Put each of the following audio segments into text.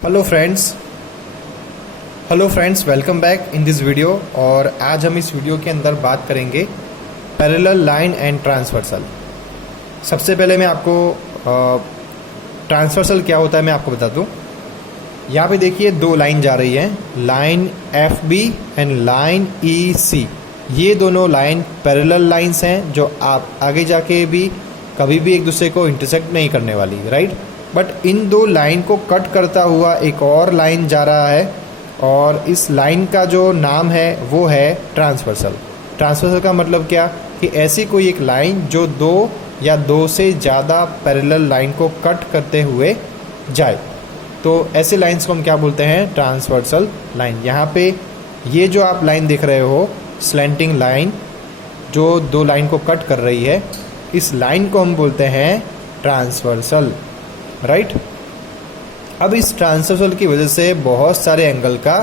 Hello friends welcome back in this video. और आज हम इस वीडियो के अंदर बात करेंगे पैरेलल लाइन एंड ट्रांसवर्सल। सबसे पहले मैं आपको ट्रांसवर्सल क्या होता है मैं आपको बता दूं। यहाँ पे देखिए दो लाइन जा रही हैं, line F B and line E C. ये दोनों लाइन पैरेलल लाइंस हैं जो आप आगे जाके भी कभी भी एक दूसरे को इंटरसेक्ट नहीं करने वाली, राइट। बट इन दो लाइन को कट करता हुआ एक और लाइन जा रहा है और इस लाइन का जो नाम है वो है ट्रांसवर्सल। ट्रांसवर्सल का मतलब क्या कि ऐसी कोई एक लाइन जो दो या दो से ज़्यादा पैरेलल लाइन को कट करते हुए जाए, तो ऐसे लाइंस को हम क्या बोलते हैं, ट्रांसवर्सल लाइन। यहाँ पे ये जो आप लाइन देख रहे हो, स्लैंटिंग लाइन जो दो लाइन को कट कर रही है, इस लाइन को हम बोलते हैं ट्रांसवर्सल, राइट। अब इस ट्रांसवर्सल की वजह से बहुत सारे एंगल का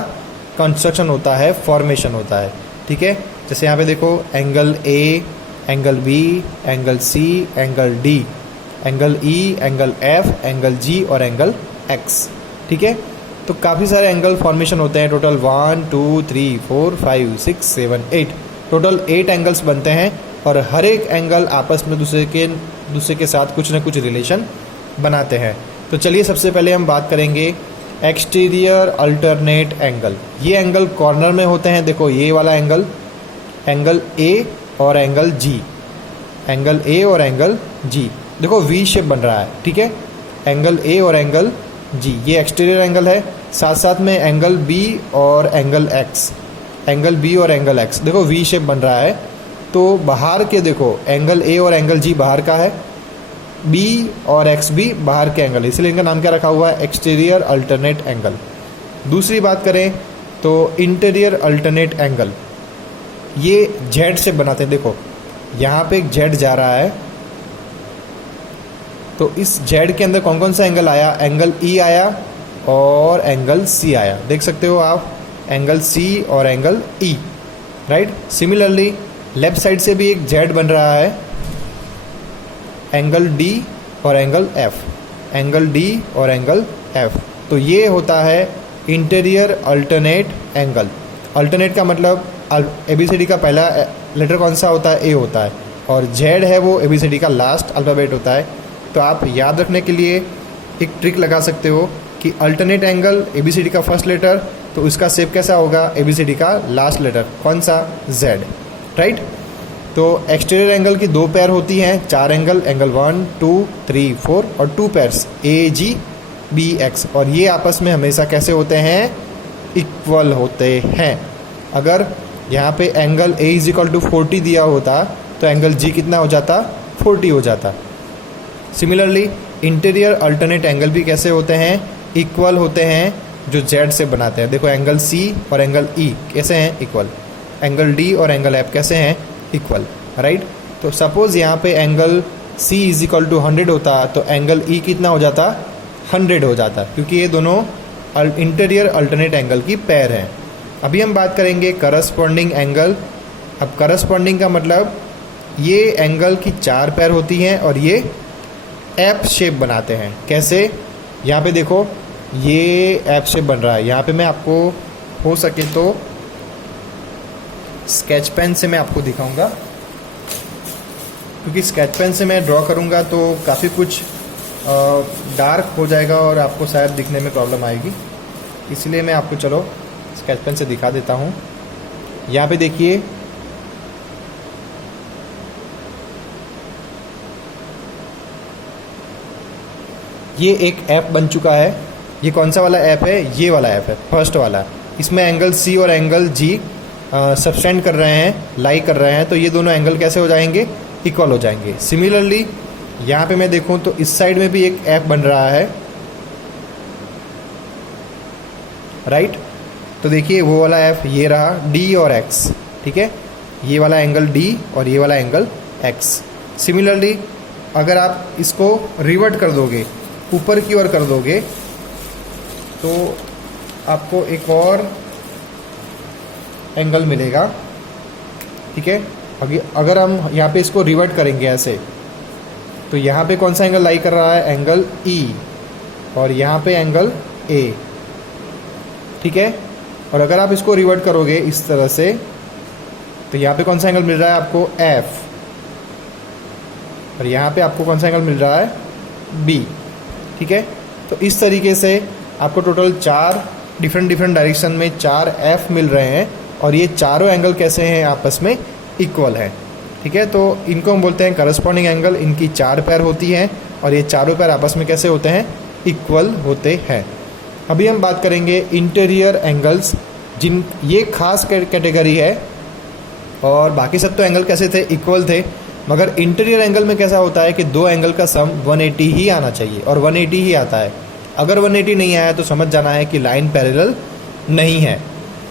कंस्ट्रक्शन होता है, फॉर्मेशन होता है, ठीक है। जैसे यहाँ पे देखो angle A, angle B, angle C, angle D, angle E, angle F, angle G और एंगल एक्स, ठीक है। तो काफ़ी सारे एंगल फॉर्मेशन होते हैं, टोटल 1 2 3 4 5 6 7 8, टोटल 8 एंगल्स बनते हैं और हर एक एंगल आपस में दूसरे के साथ कुछ ना कुछ रिलेशन बनाते हैं। तो चलिए सबसे पहले हम बात करेंगे एक्सटीरियर अल्टरनेट एंगल। ये एंगल कॉर्नर में होते हैं, देखो ये वाला एंगल, एंगल ए और एंगल जी, एंगल ए और एंगल जी, देखो वी शेप बन रहा है, ठीक है। एंगल ए और एंगल जी, ये एक्सटीरियर एंगल है। साथ साथ में एंगल बी और एंगल एक्स, एंगल बी और एंगल एक्स, देखो वी शेप बन रहा है। तो बाहर के देखो एंगल ए और एंगल जी बाहर का है, बी और एक्स भी बाहर के एंगल, इसलिए इनका नाम क्या रखा हुआ है, एक्सटीरियर अल्टरनेट एंगल। दूसरी बात करें तो इंटीरियर अल्टरनेट एंगल, ये जेड से बनाते हैं। देखो यहाँ पे एक जेड जा रहा है, तो इस जेड के अंदर कौन कौन सा एंगल आया, एंगल ई आया और एंगल सी आया, देख सकते हो आप, एंगल सी और angle E, right. Similarly left side से भी एक जेड बन रहा है, एंगल डी और एंगल एफ, एंगल डी और एंगल एफ। तो ये होता है इंटीरियर अल्टरनेट एंगल। अल्टरनेट का मतलब एबीसीडी का पहला लेटर कौन सा होता है, ए होता है, और जेड है वो एबीसीडी का लास्ट अल्फ़ाबेट होता है। तो आप याद रखने के लिए एक ट्रिक लगा सकते हो कि अल्टरनेट एंगल एबीसीडी का फर्स्ट लेटर, तो उसका शेप कैसा होगा, एबीसीडी का लास्ट लेटर कौन सा, जेड, राइट। तो एक्सटीरियर एंगल की दो पेयर होती हैं, चार एंगल, एंगल 1 2 3 4 और टू पेयर्स ए जी बी एक्स, और ये आपस में हमेशा कैसे होते हैं, इक्वल होते हैं। अगर यहाँ पे angle A is equal to 40 दिया होता तो एंगल जी कितना हो जाता, 40 हो जाता। सिमिलरली इंटीरियर अल्टरनेट एंगल भी कैसे होते हैं, इक्वल होते हैं, जो जेड से बनाते हैं। देखो एंगल सी और एंगल ई कैसे हैं, इक्वल। एंगल डी और एंगल एफ कैसे हैं, इक्वल, राइट। तो सपोज यहाँ पे angle C is equal to 100 होता तो एंगल ई कितना हो जाता, 100 हो जाता, क्योंकि ये दोनों इंटीरियर अल्टरनेट एंगल की पेयर हैं। अभी हम बात करेंगे करस्पॉन्डिंग एंगल। अब करस्पॉन्डिंग का मतलब ये एंगल की चार पेयर होती हैं और ये एप शेप बनाते हैं। कैसे, यहाँ पे देखो ये एप शेप बन रहा है। यहाँ पे मैं आपको हो सके तो स्केच पेन से मैं आपको दिखाऊंगा, क्योंकि स्केच पेन से मैं ड्रॉ करूंगा तो काफ़ी कुछ डार्क हो जाएगा और आपको शायद दिखने में प्रॉब्लम आएगी, इसलिए मैं आपको चलो स्केच पेन से दिखा देता हूँ। यहाँ पे देखिए ये एक ऐप बन चुका है। ये कौन सा वाला ऐप है, ये वाला ऐप है, फर्स्ट वाला। इसमें एंगल सी और एंगल जी सब्सटेंड कर रहे हैं, लाई कर रहे हैं, तो ये दोनों एंगल कैसे हो जाएंगे, इक्वल हो जाएंगे। सिमिलरली यहाँ पे मैं देखूँ तो इस साइड में भी एक ऐप बन रहा है, राइट। तो देखिए वो वाला ऐप ये रहा, डी और एक्स, ठीक है। ये वाला एंगल डी और ये वाला एंगल एक्स। सिमिलरली अगर आप इसको रिवर्ट कर दोगे, ऊपर की ओर कर दोगे, तो आपको एक और एंगल मिलेगा, ठीक है। अगर हम यहाँ पे इसको रिवर्ट करेंगे ऐसे, तो यहाँ पे कौन सा एंगल लाई कर रहा है, एंगल ई, और यहाँ पे एंगल ए, ठीक है। और अगर आप इसको रिवर्ट करोगे इस तरह से तो यहाँ पे कौन सा एंगल मिल रहा है आपको, एफ, और यहाँ पे आपको कौन सा एंगल मिल रहा है, बी, ठीक है। तो इस तरीके से आपको टोटल 4 डिफरेंट डायरेक्शन में 4 एफ मिल रहे हैं और ये चारों एंगल कैसे हैं, आपस में इक्वल है, ठीक है। तो इनको हम बोलते हैं करस्पॉन्डिंग एंगल। इनकी 4 पैर होती हैं और ये चारों पैर आपस में कैसे होते हैं, इक्वल होते हैं। अभी हम बात करेंगे इंटीरियर एंगल्स, जिन ये खास कैटेगरी है और बाकी सब तो एंगल कैसे थे, इक्वल थे, मगर इंटीरियर एंगल में कैसा होता है कि 2 एंगल का सम 180 ही आना चाहिए और 180 ही आता है। अगर 180 नहीं आया तो समझ जाना है कि लाइन पैरेलल नहीं है।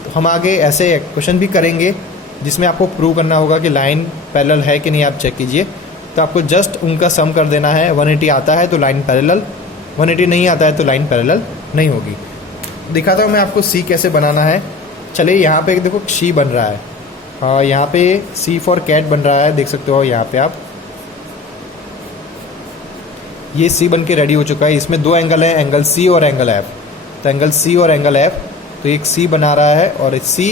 तो हम आगे ऐसे क्वेश्चन भी करेंगे जिसमें आपको प्रूव करना होगा कि लाइन पैरेलल है कि नहीं, आप चेक कीजिए। तो आपको जस्ट उनका सम कर देना है, 180 आता है तो लाइन पैरेलल, 180 नहीं आता है तो लाइन पैरेलल नहीं होगी। दिखाता हूँ मैं आपको सी कैसे बनाना है। चलिए यहाँ पे देखो सी बन रहा है, यहाँ पे सी फॉर कैट बन रहा है, देख सकते हो यहाँ पे आप, ये सी बन के रेडी हो चुका है। इसमें 2 एंगल हैं, एंगल सी और एंगल एफ। तो एंगल सी और एंगल एफ, तो एक सी बना रहा है और सी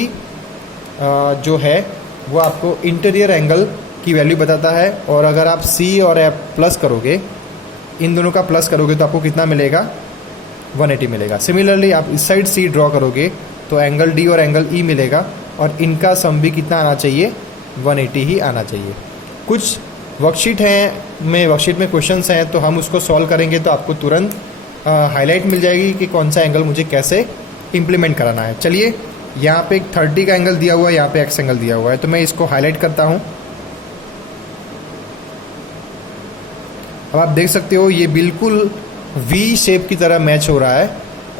जो है वो आपको इंटीरियर एंगल की वैल्यू बताता है। और अगर आप सी और एफ प्लस करोगे, इन दोनों का प्लस करोगे तो आपको कितना मिलेगा, 180 मिलेगा। सिमिलरली आप इस साइड सी ड्रॉ करोगे तो एंगल डी और एंगल ई मिलेगा और इनका सम भी कितना आना चाहिए, 180 ही आना चाहिए। कुछ वर्कशीट में क्वेश्चंस हैं तो हम उसको सॉल्व करेंगे तो आपको तुरंत हाईलाइट मिल जाएगी कि कौन सा एंगल मुझे कैसे इम्प्लीमेंट कराना है। चलिए यहाँ पे एक 30 का एंगल दिया हुआ है, यहाँ पे एक्स एंगल दिया हुआ है, तो मैं इसको हाईलाइट करता हूँ। अब आप देख सकते हो ये बिल्कुल वी शेप की तरह मैच हो रहा है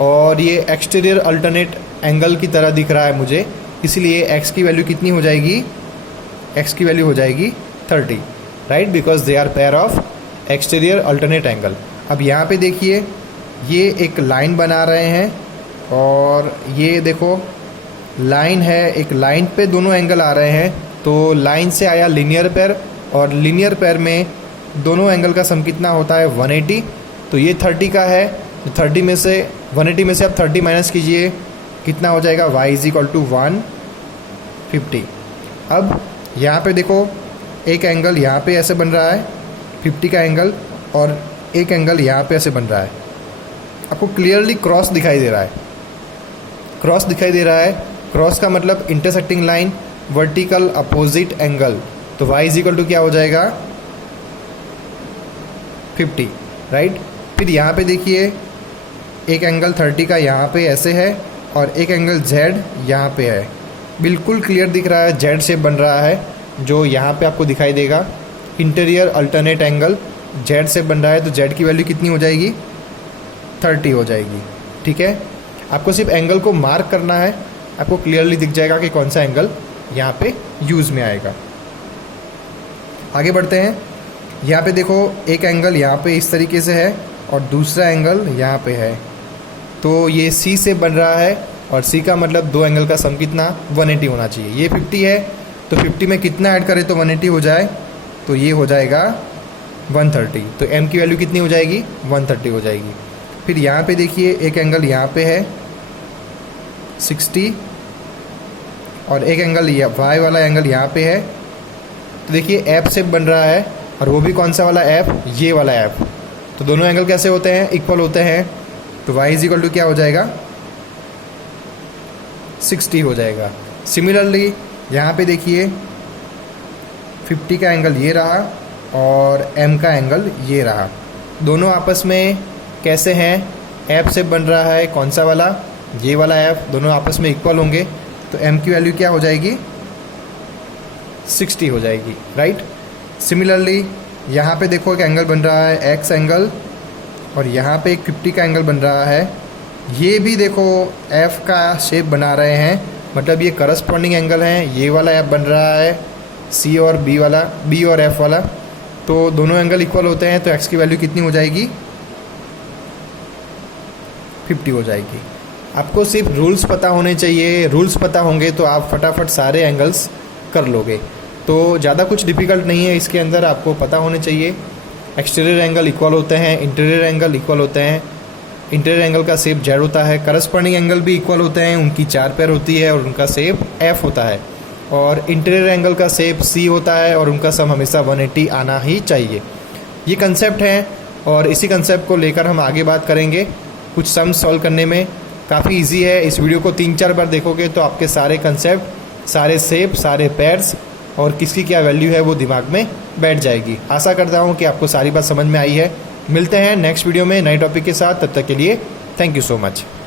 और ये एक्सटीरियर अल्टरनेट एंगल की तरह दिख रहा है मुझे, इसलिए एक्स की वैल्यू कितनी हो जाएगी, एक्स की वैल्यू हो जाएगी 30, right, because they are pair of exterior alternate angle. अब यहाँ पे देखिए ये एक लाइन बना रहे हैं और ये देखो लाइन है, एक लाइन पे दोनों एंगल आ रहे हैं, तो लाइन से आया लीनियर पेयर और लीनियर पेयर में दोनों एंगल का सम कितना होता है, 180। तो ये 30 का है, तो 30 में से 180 में से आप 30 माइनस कीजिए, कितना हो जाएगा, y इज इक्वल टू 150। अब यहाँ पे देखो एक एंगल यहाँ पे ऐसे बन रहा है 50 का एंगल और एक एंगल यहाँ पे ऐसे बन रहा है। आपको क्लियरली क्रॉस दिखाई दे रहा है, क्रॉस दिखाई दे रहा है। क्रॉस का मतलब intersecting line, vertical opposite angle. तो y इज इक्वल टू क्या हो जाएगा, 50, राइट। फिर यहाँ पे देखिए एक एंगल 30 का यहाँ पे ऐसे है और एक एंगल z यहाँ पे है, बिल्कुल क्लियर दिख रहा है, z शेप बन रहा है जो यहाँ पे आपको दिखाई देगा। Interior alternate angle z shape बन रहा है, तो z की वैल्यू कितनी हो जाएगी, 30 हो जाएगी, ठीक है। आपको सिर्फ एंगल को मार्क करना है, आपको क्लियरली दिख जाएगा कि कौन सा एंगल यहाँ पे यूज़ में आएगा। आगे बढ़ते हैं। यहाँ पे देखो एक एंगल यहाँ पे इस तरीके से है और दूसरा एंगल यहाँ पे है, तो ये सी से बन रहा है और सी का मतलब 2 एंगल का सम कितना, 180 होना चाहिए। ये 50 है तो 50 में कितना ऐड करें तो 180 हो जाए, तो ये हो जाएगा 130। तो m की वैल्यू कितनी हो जाएगी, 130 हो जाएगी। फिर यहाँ पे देखिए एक एंगल यहाँ पे है 60 और एक एंगल y वाला एंगल यहाँ पे है, तो देखिए एफ शेप बन रहा है और वो भी कौन सा वाला एफ, ये वाला एफ। तो दोनों एंगल कैसे होते हैं, इक्वल होते हैं। तो y इज इक्वल टू क्या हो जाएगा, 60 हो जाएगा। सिमिलरली यहाँ पे देखिए 50 का एंगल ये रहा और m का एंगल ये रहा, दोनों आपस में कैसे हैं, एफ शेप बन रहा है, कौन सा वाला, ये वाला एफ, दोनों आपस में इक्वल होंगे, तो m की वैल्यू क्या हो जाएगी, 60 हो जाएगी, राइट। सिमिलरली यहाँ पे देखो एक एंगल बन रहा है x एंगल और यहाँ पे एक 50 का एंगल बन रहा है, ये भी देखो f का शेप बना रहे हैं, मतलब ये करस्पॉन्डिंग एंगल हैं। ये वाला f बन रहा है c और b वाला, b और f वाला, तो दोनों एंगल इक्वल होते हैं, तो x की वैल्यू कितनी हो जाएगी, 50 हो जाएगी। आपको सिर्फ रूल्स पता होने चाहिए, रूल्स पता होंगे तो आप फटाफट सारे एंगल्स कर लोगे। तो ज़्यादा कुछ डिफ़िकल्ट नहीं है इसके अंदर, आपको पता होने चाहिए। एक्सटीरियर एंगल इक्वल होते हैं, इंटीरियर एंगल इक्वल होते हैं, इंटीरियर एंगल का शेप जेड होता है, करस्पॉन्डिंग एंगल भी इक्वल होते हैं, उनकी 4 पेयर होती है और उनका शेप एफ होता है, और इंटीरियर एंगल का शेप सी होता है और उनका सम हमेशा 180 आना ही चाहिए। ये कंसेप्ट है और इसी कंसेप्ट को लेकर हम आगे बात करेंगे। कुछ सम सॉल्व करने में काफ़ी इजी है। इस वीडियो को 3-4 बार देखोगे तो आपके सारे कंसेप्ट, सारे शेप, सारे पेयर्स और किसकी क्या वैल्यू है वो दिमाग में बैठ जाएगी। आशा करता हूँ कि आपको सारी बात समझ में आई है। मिलते हैं नेक्स्ट वीडियो में नए टॉपिक के साथ, तब तक के लिए थैंक यू सो मच।